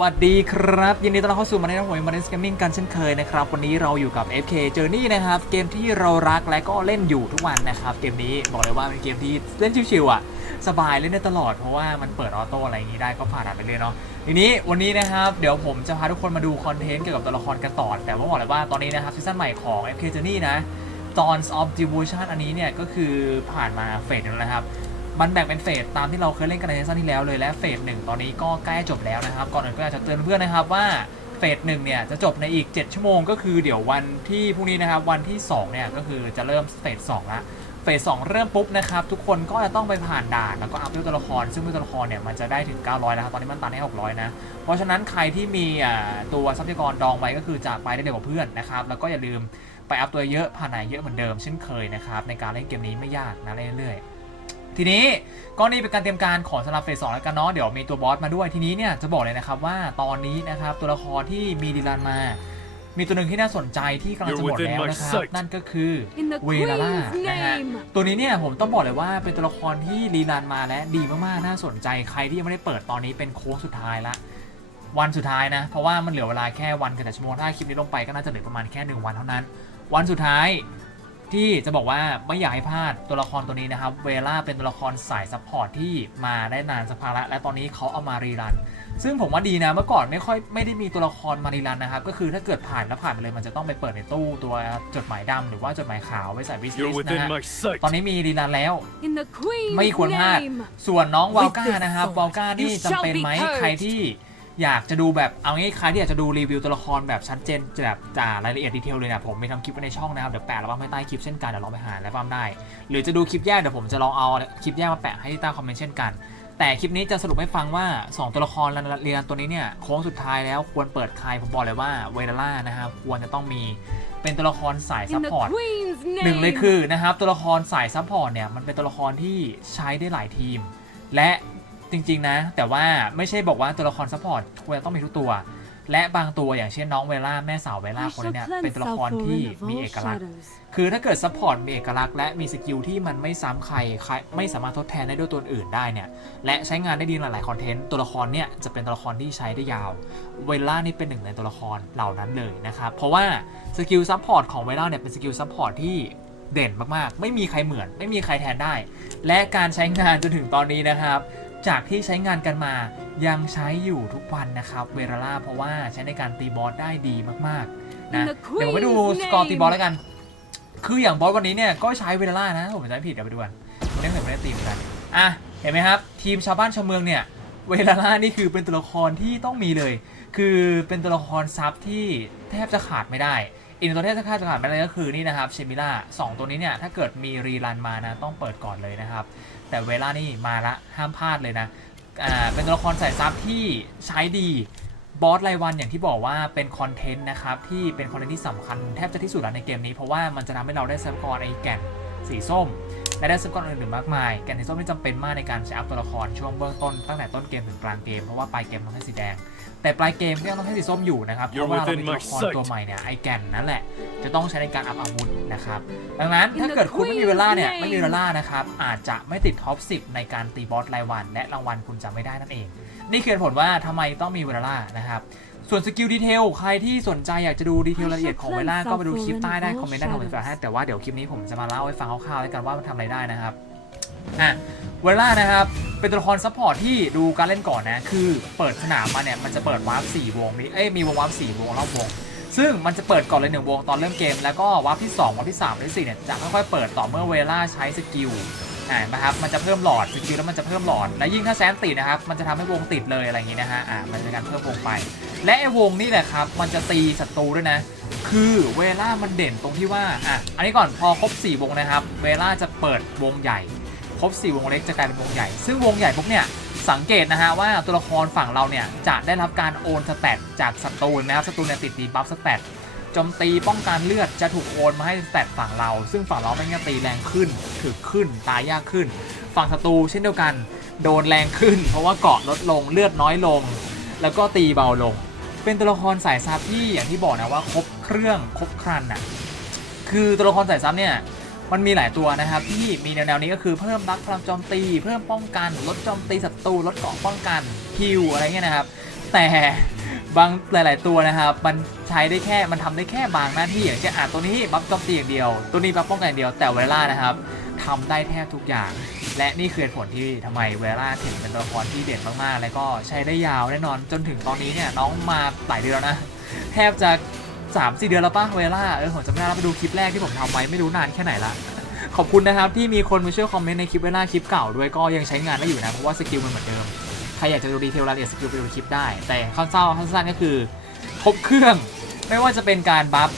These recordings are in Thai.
วัสดีครับ ยินดีต้อนรับเข้าสู่มาในหวยมาในสกมมิ่งกันเช่นเคยนะครับ วันนี้เราอยู่กับ FK Journey นะครับ เกมที่เรารักและก็เล่นอยู่ทุกวันนะครับ เกมนี้บอกเลยว่าเป็นเกมที่เล่นชิวๆอะ สบายเล่นได้ตลอดเพราะว่ามันเปิดออโต้อะไรอย่างนี้ได้ก็ผ่านไปเลยเนาะทีนี้วันนี้นะครับ เดี๋ยวผมจะพาทุกคนมาดูคอนเทนต์เกี่ยวกับตัวละครกันต่อแต่ว่าบอกเลยว่าตอนนี้นะครับซีซั่นใหม่ของ FK Journey นะ Dawn of Devotion อันนี้เนี่ยก็คือผ่านมาเฟสแล้วนะครับ มันแบ่งเป็นเฟสตามที่เราเคยเล่นกันในซีซั่นที่แล้วเลยและเฟสหนึ่งตอนนี้ก็ใกล้จบแล้วนะครับ ก่อนอื่นก็อยากจะเตือนเพื่อนนะครับว่าเฟสหนึ่งเนี่ยจะจบในอีก 7 ชั่วโมง ก็คือเดี๋ยววันที่พรุ่งนี้นะครับวันที่2เนี่ยก็คือจะเริ่มเฟสสองละเฟสสองเริ่มปุ๊บนะครับทุกคนก็จะต้องไปผ่านด่านแล้วก็อัพเวลตัวละคร ซึ่งตัวละครเนี่ยมันจะได้ถึง 900แล้วครับตอนนี้มันตันให้ 600 นะ เพราะฉะนั้นใครที่มีตัวทรัพยากรดองไว้ก็คือจะไปได้เร็วกว่าเพื่อนนะครับแล้วก็อย่าลืมไปอัพตัวเยอะผ่านไหนเยอะเหมือนเดิมเช่นเคยนะครับในการเล่นเกมนี้ไม่ยากนะเรื่อยๆ ทีนี้ก็นี่เป็นการเตรียมการของสำหรับเฟสสองแล้วกันเนาะเดี๋ยวมีตัวบอสมาด้วยทีนี้เนี่ยจะบอกเลยนะครับว่าตอนนี้นะครับตัวละครที่มีดีลันมา มีตัวหนึ่งที่น่าสนใจที่กำลังจะหมดแล้วนะครับนั่นก็คือ In the เวลาล่า Queen's นะฮะ name ตัวนี้เนี่ยผมต้องบอกเลยว่าเป็นตัวละครที่รีลันมาและดีมากๆน่าสนใจใครที่ยังไม่ได้เปิดตอนนี้เป็นโค้งสุดท้ายละวันสุดท้ายนะ เพราะว่ามันเหลือเวลาแค่วันกับแต่ชั่วโมงถ้าคลิปนี้ลงไปก็น่าจะเหลือประมาณแค่หนึ่งวันเท่านั้น วันสุดท้าย ที่จะบอกว่าไม่อยากให้พลาดตัวละครตัวนี้นะครับ เวล่าเป็นตัวละครสายซัพพอร์ตที่มาได้นานสักพักแล้วและตอนนี้เขาเอามารีรัน ซึ่งผมว่าดีนะเมื่อก่อนไม่ค่อยไม่ได้มีตัวละครมารีรันนะครับ ก็คือถ้าเกิดผ่านแล้วผ่านไปเลยมันจะต้องไปเปิดในตู้ตัวจดหมายดำหรือว่าจดหมายขาวไว้ใส่วิสลิ You're สนะ within ฮะ my sight. ตอนนี้มีรีรันแล้ว In the Queen's ไม่ควรพลาด name ส่วนน้องวาล With ก้า this นะครับ sword วาลก้านี่ you จำเป็น shall be ไหม purged ใครที่ อยากจะดูแบบเอางี้ใครที่อยากจะดูรีวิวตัวละครแบบชัดเจนแบบจ่ารายละเอียดดีเทลเลยเนี่ยผมมีทำคลิปไว้ในช่องนะครับเดี๋ยวแปะแล้วบ้างไม่ใต้คลิปเช่นกันเดี๋ยวลองไปหาแล้วบ้างได้ หรือจะดูคลิปแยกเดี๋ยวผมจะลองเอาคลิปแยกมาแปะให้ที่ใต้คอมเมนต์เช่นกัน แต่คลิปนี้จะสรุปให้ฟังว่า 2 ตัวละครเรียนตัวนี้เนี่ยโค้งสุดท้ายแล้วควรเปิดใครผมบอกเลยว่าเวลล่านะครับควรจะต้องมีเป็นตัวละครสายซั In พ the พอร์ต Queen's หนึ่งเลย name คือนะครับตัวละครสายซัพพอร์ตเนี่ยมันเป็นตัวละครที่ใช้ได้หลายทีม และ จริงๆนะ แต่ว่าไม่ใช่บอกว่าตัวละครซัพพอร์ตควรจะต้องมีทุกตัว และบางตัวอย่างเช่นน้องเวล่าแม่สาวเวล่า I คน shall นี้เนี่ย cleanse เป็นตัวละคร Salforin ที่ of มี all เอกลักษณ์ shadows คือถ้าเกิดซัพพอร์ตมีเอกลักษณ์และมีสกิลที่มันไม่ซ้ำใครใคร ไม่สามารถทดแทนได้ด้วยตัวอื่นได้เนี่ยและใช้งานได้ดีในหลายๆคอนเทนต์ตัวละครเนี่ยจะเป็นตัวละครที่ใช้ได้ยาว เวล่านี่เป็นหนึ่งในตัวละครเหล่านั้นเลยนะครับเพราะว่าสกิลซัพพอร์ตของเวล่าเนี่ยเป็นสกิลซัพพอร์ตที่เด่นมากๆ ไม่มีใครเหมือน ไม่มีใครแทนได้ และการใช้งานจนถึงตอนนี้นะครับ จากที่ใช้งานกันมายังใช้อยู่ทุกวันนะครับเวลาเพราะว่าใช้ในการตีบอสได้ดีมากๆนะ In the เดี๋ยวผมไปดู Queen's สกอร์ตีบอส name แล้วกัน คืออย่างบอสวันนี้เนี่ยก็ใช้เวลานะถ้าผมจำไม่ผิดเดี๋ยวไปดูกันวันนี้ผมไม่ได้ตีเหมือนกันอะเห็นไหมครับ ทีมชาวบ้านชาวเมืองเนี่ยเวลาล่านี่คือเป็นตัวละครที่ต้องมีเลย คือเป็นตัวละครซับที่แทบจะขาดไม่ได้ อีกหนึ่งตัวที่คาดจะขาดไปเลยก็คือนี่นะครับเชมิล่าสองตัวนี้เนี่ยถ้าเกิดมีรีรันมานะต้องเปิดก่อนเลยนะครับ แต่เวลานี่มาละห้ามพลาดเลยนะอ่าเป็นตัวละครสายซับที่ใช้ดีบอสรายวันอย่างที่บอกว่าเป็นคอนเทนต์นะครับ ที่เป็นคอนเทนต์ที่สำคัญแทบจะที่สุดแล้วในเกมนี้ เพราะว่ามันจะทำให้เราได้ทรัพยากรไอแก่นสีส้ม และได้ทรัพยากรอื่นๆมากมายแก่นสีส้มนี่จำเป็นมากในการใช้อัพตัวละครช่วงเบื้องต้นตั้งแต่ต้นเกมถึงกลางเกมเพราะว่าปลายเกมต้องให้สีแดง แต่ปลายเกมก็ยังต้องให้สีส้มอยู่นะครับเพ You're ราะว่าเรา within เป็นตัว my ละคร sight ตัวใหม่เนี่ยไอแก่นนั่นแหละจะต้องใช้ในการอัพอาวุธนะครับดังนั้น In ถ้า the เกิดคุณไม่มี Queen's เวลาเนี่ย name ไม่มีเวลานะครับอาจจะไม่ติดท็อป 10 ในการตีบอสรายวัน และรางวัลคุณจะไม่ได้นั่นเอง นี่คือเหตุผลว่าทำไมต้องมีเวลานะครับ ส่วนสกิลดีเทลใครที่สนใจอยากจะดูดีเทลรายละเอียดของเวลาก็ไปดูคลิปใต้ได้คอมเมนต์ได้คอมเมนต์ให้แต่ว่าเดี๋ยวคลิปนี้ผมจะมาเล่าให้ฟังคร่าวๆแล้วกันว่ามันทำอะไรได้นะครับอะเวลานะครับเป็นตัวละครซัพพอร์ตที่ดูการเล่นก่อนนะคือเปิดสนามมาเนี่ยมันจะเปิดวาร์ป4วงมีเอ้ยมีวงวาร์ป4วงรอบวงซึ่งมันจะเปิดก่อนเลยหนึ่งวงตอนเริ่มเกม แล้วก็วาร์ปที่2วาร์ปที่3วาร์ปที่4เนี่ยจะค่อยๆเปิดต่อเมื่อเวลาใช้สกิล อ่าเห็นะครับมันจะเพิ่มหลอดสกิลแล้วมันจะเพิ่มหลอด และยิ่งถ้าแซนติดนะครับมันจะทำให้วงติดเลยอะไรอย่างงี้นะฮะอ่ามันจะเป็นการเพิ่มวงไป และไอ้วงนี่แหละครับมันจะตีศัตรูด้วยนะ คือเวล่ามันเด่นตรงที่ว่าอะอันนี้ก่อนพอครบ 4 วงนะครับเวล่าจะเปิดวงใหญ่ครบ 4 วงเล็กจะกลายเป็นวงใหญ่ ซึ่งวงใหญ่ปุ๊บเนี่ยสังเกตนะฮะว่าตัวละครฝั่งเราเนี่ยจะได้รับการโอนสเตตจากศัตรูนะครับศัตรูเนี่ยติดดีบัฟสเตตโจมตีป้องกันเลือดจะถูกโอนมาให้สเตตฝั่งเรา ซึ่งฝั่งเราไม่งตีแรงขึ้นถึกขึ้นตายยากขึ้น ฝั่งศัตรูเช่นเดียวกัน โดนแรงขึ้น เพราะว่าเกาะลดลงเลือดน้อยลง แล้วก็ตีเบาลง เป็นตัวละครสายซับที่อย่างที่บอกนะว่าครบเครื่องครบครันอะคือตัวละครสายซับเนี่ยมันมีหลายตัวนะครับที่มีแนวๆนี้ก็คือเพิ่มรักพลังโจมตี เพิ่มป้องกัน ลดโจมตีศัตรูลดเกาะป้องกันฮิวอะไรเงี้ยนะครับ แต่ บางหลาย ๆ ตัวนะครับมันใช้ได้แค่มันทำได้แค่บางหน้าที่อย่างเช่นอะตัวนี้บัฟโจมตีอย่างเดียว ตัวนี้บัฟป้องกันอย่างเดียวแต่เวล่านะครับทำได้แทบทุกอย่าง และนี่คือผลที่ทำไมเวล่าถึงเป็นตัวละครที่เด่นมาก ๆ แล้วก็ใช้ได้ยาวแน่นอนจนถึงตอนนี้เนี่ยน้องมาหลายเดือนแล้วนะแทบจะ3ามสี่เดือนแล้วป่ะเวล่าเออผมจำได้แล้วไปดูคลิปแรกที่ผมทำไว้ไม่รู้นานแค่ไหนละขอบคุณนะครับที่มีคนมาช่วยคอมเมนต์ในคลิปเวล่าคลิปเก่าด้วยก็ยังใช้งานได้อยู่นะเพราะว่าสกิลมันเหมือนเดิม รอยากจะดูดีเทลรายละเอียดสกิลไปดูคลิปได้ แต่ข้าวเศร้าสั้นๆก็คือครบเครื่องไม่ว่าจะเป็นการบัฟ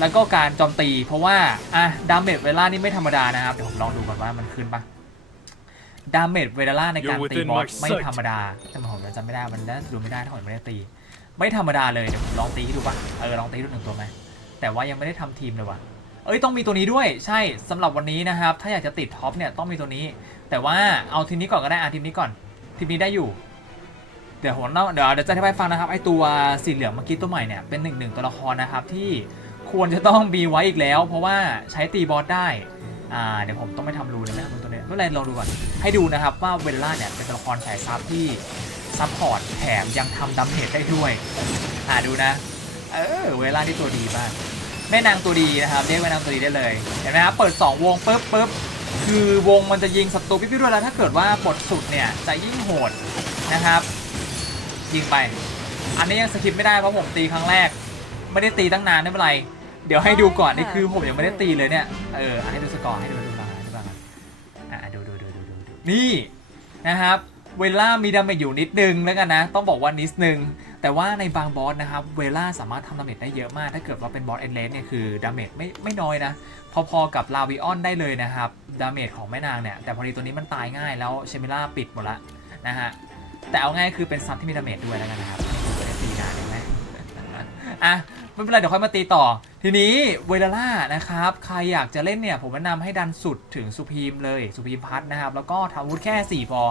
แล้วก็การโจมตี เพราะว่าอะดาเมจเวล่านี่ไม่ธรรมดานะครับ เดี๋ยวผมลองดูก่อนว่ามันขึ้นปะดาเมจเวล่าในการ You're ตี within บอ my สไม่ sight ธรรมดาแต่ผมจำไม่ได้มันน่าจะดูไม่ได้ถ้าผมไม่ได้ตี ไม่ธรรมดาเลยเดี๋ยวผมลองตีให้ดูปะเออลองตีดูหนึ่งตัวไหมแต่ว่ายังไม่ได้ทำทีมเลยว่ะเอ้ยต้องมีตัวนี้ด้วยใช่สำหรับวันนี้นะครับ ถ้าอยากจะติดท็อปเนี่ยต้องมีตัวนี้ แต่ว่าเอาทีมนี้ก่อนก็ได้อาทีมนี้ก่อนทีมนี้ได้อยู่ เดี๋ยวผมเล่าเดี๋ยวเดี๋ยวจะอธิบายฟังนะครับไอตัวสีเหลืองเมื่อกี้ตัวใหม่เนี่ยเป็นหนึ่งหนึ่งตัวละครนะครับที่ควรจะต้องมีไว้อีกแล้ว เพราะว่าใช้ตีบอสได้อ่าเดี๋ยวผมต้องไปทำรูเลยนะทำตัวเนี้ยไม่เป็นไรลองดูก่อนให้ดูนะครับว่าเวลล่าเนี่ยเป็นตัวละครสายซับที่ซับพอร์ตแถมยังทำดัมเมจได้ด้วยอ่าดูนะเออเวลล่าที่ตัวดีมากแม่นางตัวดีนะครับเรียกแม่นางตัวดีได้เลยเห็นไหมครับเปิด 2 วงปุ๊บปุ๊บคือวงมันจะยิงศัตรูปิ๊บปิ๊บด้วยแล้วถ้าเกิดว่าบทสุดเนี่ยจะยิ่งโหดนะครับ ยิงไป อันนี้ยังสกิปไม่ได้เพราะผมตีครั้งแรก ไม่ได้ตีตั้งนานไม่เป็นไร เดี๋ยวให้ดูก่อนนี่คือผมยังไม่ได้ตีเลยเนี่ย เออให้ดูสกอร์ให้ดูดูบางให้ดูบางอะดูดูดูดูดูดูนี่นะครับเวลามีดาเมจอยู่นิดนึงแล้วกันนะ ต้องบอกว่านิดนึง แต่ว่าในบางบอสนะครับ เวลาสามารถทำดาเมจได้เยอะมาก ถ้าเกิดว่าเป็นบอสเอ็นเลสเนี่ยคือดาเมจไม่ไม่น้อยนะ พอๆกับลาวิออนได้เลยนะครับ ดาเมจของแม่นางเนี่ย แต่พอดีตัวนี้มันตายง่ายแล้วเชมิล่าปิดหมดละนะฮะ แต่เอาง่ายคือเป็นซับที่มีดาเมจด้วยแล้วกันนะครับไม่ได้ตีนานไหมอะไม่เป็นไรเดี๋ยวค่อยมาตีต่อ ทีนี้เวลาล่านะครับ ใครอยากจะเล่นเนี่ย ผมแนะนำให้ดันสุดถึงสุพีมเลยสุพีมพัทนะครับ แล้วก็ทำอาวุธแค่ 4 พอ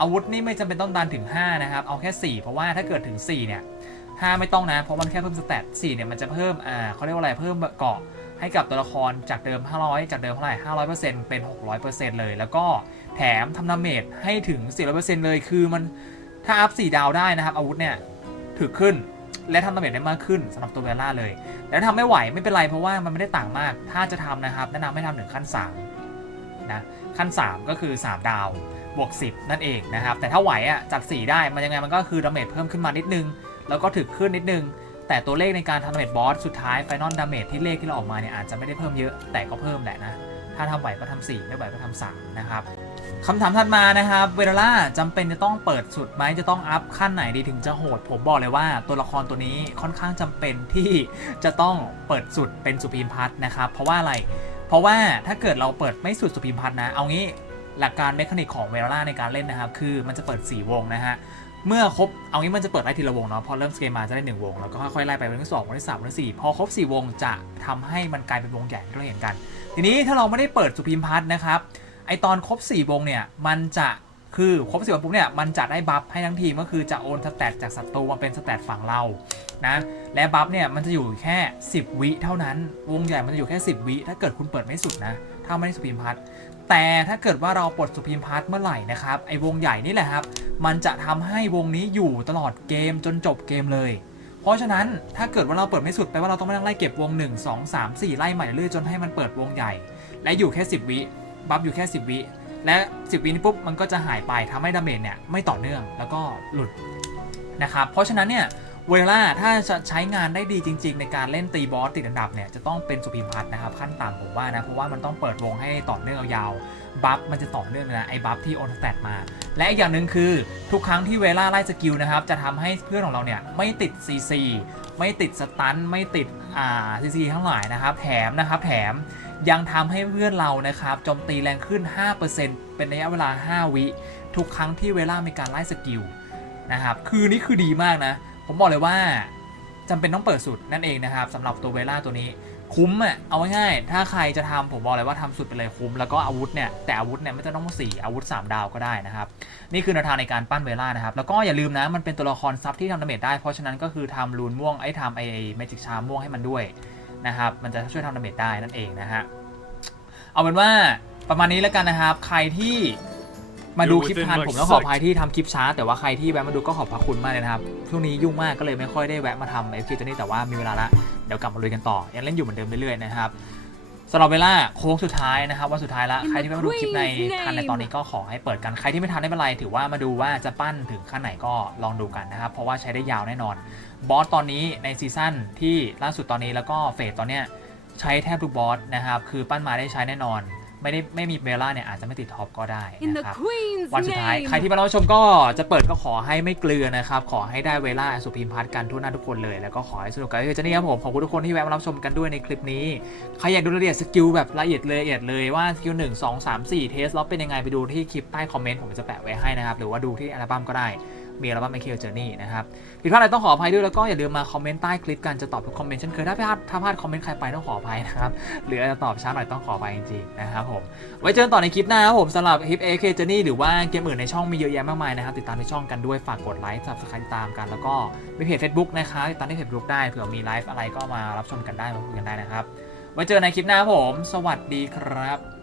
อาวุธนี่ไม่จำเป็นต้องดันถึง 5 นะครับ เอาแค่ 4 เพราะว่าถ้าเกิดถึง 4 เนี่ย 5 ไม่ต้องนะ เพราะมันแค่เพิ่มสเตต4เนี่ยมันจะเพิ่มอ่าเขาเรียกว่าอะไรเพิ่มเกาะ ให้กับตัวละครจากเดิม 500 จากเดิมเท่าไหร่500%เป็น 600%เลย แล้วก็แถมทำดาเมจให้ถึง 400%เลย คือมันถ้าอัพ 4 ดาวได้นะครับ อาวุธเนี่ยถึกขึ้นและทำดาเมจได้มากขึ้นสำหรับตัวเวล่าเลยแต่ถ้าทำไม่ไหวไม่เป็นไรเพราะว่ามันไม่ได้ต่างมาก ถ้าจะทำนะครับ แนะนำให้ทำถึงขั้น 3 นะ ขั้น 3 ก็คือ 3 ดาวบวก 10 นั่นเองนะครับ แต่ถ้าไหวอะจัด 4 ได้ มันยังไงมันก็คือดาเมจเพิ่มขึ้นมานิดนึง แล้วก็ถึกขึ้นนิดนึง แต่ตัวเลขในการทำดาเมจบอสสุดท้ายไฟนอลดาเมจที่เลขที่เราออกมาเนี่ยอาจจะไม่ได้เพิ่มเยอะแต่ก็เพิ่มแหละนะ ถ้าทำไหวก็ทำ4ไม่ไหวก็ทำ3นะครับคำถามถัดมานะครับ เวลาจำเป็นจะต้องเปิดสุดไหมจะต้องอัพขั้นไหนดีถึงจะโหด ผมบอกเลยว่าตัวละครตัวนี้ค่อนข้างจำเป็นที่จะต้องเปิดสุดเป็นสุพีมพัทนะครับ เพราะว่าอะไร เพราะว่าถ้าเกิดเราเปิดไม่สุดสุพีมพัทนะ เอางี้หลักการเมคานิกของเวลาในการเล่นนะครับ คือมันจะเปิด 4 วงนะฮะ เมื่อครบเอางี้มันจะเปิดไล่ทีละวงเนาะพอเริ่มสเกมมาจะได้1วงแล้วก็ค่อยๆไล่ไปวงที่2วงที่3วงที่4พอครบ4วงจะทำให้มันกลายเป็นวงใหญ่ที่เราเห็นกัน ทีนี้ถ้าเราไม่ได้เปิดสุพีมพัทนะครับไอตอนครบ4วงเนี่ยมันจะคือครบ4วงปุ๊บเนี่ยมันจะได้บัฟให้ทั้งทีมก็คือจะโอนสแตทจากศัตรูมาเป็นสแตทฝั่งเรานะและบัฟเนี่ยมันจะอยู่แค่ 10 วิเท่านั้น วงใหญ่มันจะอยู่แค่ 10 วิถ้าเกิดคุณเปิดไม่สุดนะ ถ้าไม่ได้สุพีมพัท แต่ถ้าเกิดว่าเราปลดสุพีมพาร์ทเมื่อไหร่นะครับไอ้วงใหญ่นี่แหละครับ มันจะทำให้วงนี้อยู่ตลอดเกมจนจบเกมเลย เพราะฉะนั้นถ้าเกิดว่าเราเปิดไม่สุดแปลว่าเราต้องมานั่งไล่เก็บวง 1 2 3 4 ไล่ใหม่เรื่อยจนให้มันเปิดวงใหญ่ และอยู่แค่ 10 วิบัฟอยู่แค่ 10 วิและ 10 วินี้ปุ๊บมันก็จะหายไปทำให้ดาเมจเนี่ยไม่ต่อเนื่องแล้วก็หลุดนะครับเพราะฉะนั้นเนี่ย เวลาถ้าจะใช้งานได้ดีจริง ๆ ในการเล่นตีบอสติดอันดับเนี่ยจะต้องเป็นสุพิมพัฒนะครับขั้นต่ำผมว่านะเพราะว่ามันต้องเปิดวงให้ต่อเนื่องยาวบัฟมันจะต่อเนื่องเลยนะไอ้บัฟที่โอนสแตทมา และอีกอย่างหนึ่งคือทุกครั้งที่เวลาไล่สกิลนะครับจะทำให้เพื่อนของเราเนี่ยไม่ติด CC ไม่ติดสตันไม่ติดอ่า CC ทั้งหลายนะครับแถมนะครับแถมยังทำให้เพื่อนเรานะครับโจมตีแรงขึ้น 5%เป็นระยะเวลา 5 วิ ทุกครั้งที่เวลามีการไล่สกิลนะครับคือนี่คือดีมากนะ ผมบอกเลยว่าจำเป็นต้องเปิดสุดนั่นเองนะครับสำหรับตัวเวล่าตัวนี้คุ้มอะเอาง่ายๆถ้าใครจะทำผมบอกเลยว่าทำสุดไปเลยคุ้ม แล้วก็อาวุธเนี่ยแต่อาวุธเนี่ยไม่จะต้องสี่อาวุธ 3 ดาวก็ได้นะครับ นี่คือแนวทางในการปั้นเวล่านะครับ แล้วก็อย่าลืมนะ มันเป็นตัวละครซับที่ทำดาเมจได้ เพราะฉะนั้นก็คือทำรูนม่วงไอ้ทำไอ้เมจิกชาม่วงให้มันด้วยนะครับมันจะช่วยทำดาเมจได้นั่นเองนะฮะเอาเป็นว่าประมาณนี้แล้วกันนะครับ ใครที่ มาดูคลิปทันผมต้องขออภัยที่ทำคลิปช้า แต่ว่าใครที่แวะมาดูก็ขอบพระคุณมากเลยนะครับช่วงนี้ยุ่งมากก็เลยไม่ค่อยได้แวะมาทำเอฟคตัวนี้แต่ว่ามีเวลาละเดี๋ยวกลับมาลุยกันต่อ ยังเล่นอยู่เหมือนเดิมเรื่อยๆนะครับสำหรับเวลาโค้งสุดท้ายนะครับวันสุดท้ายละ In ใครที่ไม่มาดูคลิปใน the Queen's ทันในตอนนี้ก็ขอให้เปิดกันใครที่ไม่ทันไม่เป็นไรถือว่ามาดูว่าจะปั้นถึงขั้นไหนก็ลองดูกันนะครับเพราะว่าใช้ได้ยาวแน่นอนบอสตอนนี้ในซีซั่นที่ล่าสุดตอนนี้แล้วก็เฟสตอนเนี้ยใช้แทบทุกบอสนะครับคือปั้นมาได้ใช้แน่นอน ไม่ได้ไม่มีเบลล่าเนี่ยอาจจะไม่ติดท็อปก็ได้ In นะ the ครับ Queen's วันสุดท้าย name. ใครที่มารับชมก็จะเปิดก็ขอให้ไม่เกลือนะครับ ขอให้ได้เวลาสุพิมพัฒน์กันทุกหน้าทุกคนเลย แล้วก็ขอให้สนุกกันเจะนี่ครับผมขอบคุณทุกคนที่แวะมารับชมกันด้วยในคลิปนี้ ใครอยากดูรายละเอียดสกิลแบบละเอียดเลยละเอียดเลยว่าสกิลหนึ่งสองสามสี่เทสแล้วเป็นยังไงไปดูที่คลิปใต้คอมเมนต์ผมจะแปะไว้ให้นะครับหรือว่าดูที่อัลบั้มก็ได้ มีอัลบั้ม m ม k เจอร์นี่นะครับผิดพลาดอะไรต้องขออภัยด้วยแล้วก็อย่าลืมมาคอมเมนต์ใต้คลิปกันจะตอบทุกคอมเมนต์เช่นเคยถ้าพลาดถ้าพลาดคอมเมนต์ใครไปต้องขออภัยนะครับหรืออาจจะตอบช้าหน่อยต้องขออภัยจริงๆนะครับผมไว้เจอกันต่อในคลิปหน้าครับผมสำหรับคลิป AK Journey หรือว่าเกมอื่นในช่องมีเยอะแยะมากมายนะครับติดตามในช่องกันด้วยฝากกดไลค์ subscribe ตามกันแล้วก็มีเพจ Facebook นะคะติดตามที่เพจ Facebook ได้เผื่อมีไลฟ์อะไรก็มารับชมกันได้มาคุยกันได้นะครับไว้เจอกันในคลิปหน้าผม สวัสดีครับ